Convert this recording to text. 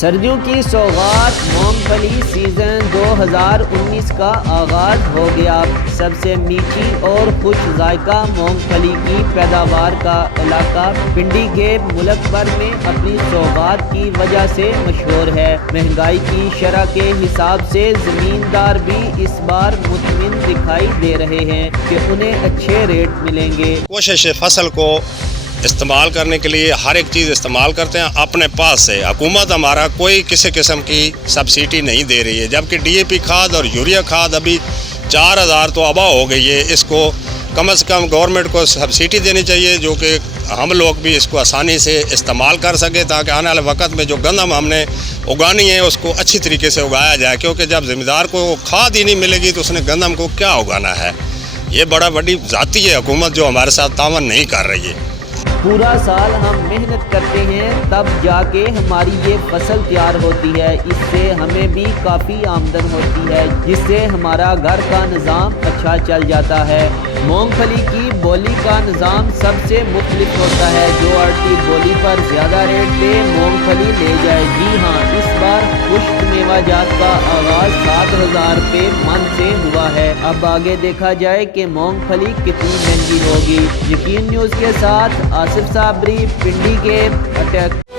سردیوں کی سوغات مونگ پھلی سیزن 2019 کا آغاز ہو گیا۔ سب سے میٹھی اور خوش ذائقہ مونگ پھلی کی پیداوار کا علاقہ پنڈی گیپ ملک بھر میں اپنی سوغات کی وجہ سے مشہور ہے۔ مہنگائی کی شرح کے حساب سے زمیندار بھی اس بار مطمئن دکھائی دے رہے ہیں کہ انہیں اچھے ریٹ ملیں گے۔ کوشش فصل کو استعمال کرنے کے لیے ہر ایک چیز استعمال کرتے ہیں اپنے پاس سے۔ حکومت ہمارا کوئی کسی قسم کی سبسڈی نہیں دے رہی ہے، جبکہ ڈی اے پی کھاد اور یوریا کھاد ابھی 4000 تو ابا ہو گئی ہے۔ اس کو کم از کم گورنمنٹ کو سبسڈی دینی چاہیے، جو کہ ہم لوگ بھی اس کو آسانی سے استعمال کر سکیں، تاکہ آنے والے وقت میں جو گندم ہم نے اگانی ہے اس کو اچھی طریقے سے اگایا جائے، کیونکہ جب ذمہ دار کو کھاد ہی نہیں ملے گی تو اس نے گندم کو کیا اگانا ہے۔ یہ بڑی ذاتی ہے حکومت جو ہمارے ساتھ تعاون نہیں کر رہی ہے۔ پورا سال ہم محنت کرتے ہیں تب جا کے ہماری یہ فصل تیار ہوتی ہے، اس سے ہمیں بھی کافی آمدن ہوتی ہے، جس سے ہمارا گھر کا نظام اچھا چل جاتا ہے۔ مونگ پھلی کی بولی کا نظام سب سے مختلف ہوتا ہے۔ جو آڑتی بولی پر زیادہ ریٹ پہ مونگ پھلی لے جائے، جی ہاں، اس بار خشک میوہ جات کا آغاز 7000 روپے من سے ہوا ہے۔ اب آگے دیکھا جائے کہ مونگ پھلی کتنی مہنگی ہوگی۔ یقین نیوز کے ساتھ آصف صابری، پنڈی گیپ، اٹک۔